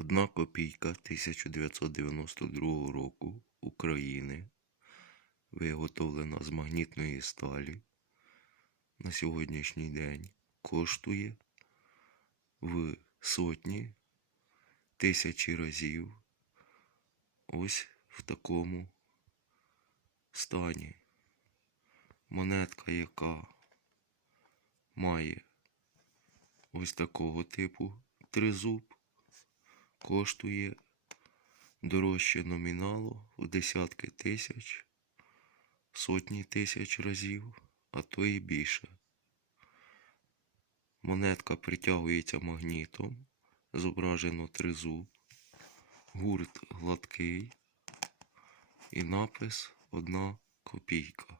Одна копійка 1992 року України, виготовлена з магнітної сталі, на сьогоднішній день коштує в сотні тисячі разів ось в такому стані. Монетка, яка має ось такого типу тризуб, коштує дорожче номіналу в десятки тисяч, сотні тисяч разів, а то і більше. Монетка притягується магнітом, зображено тризуб, гурт гладкий і напис одна копійка.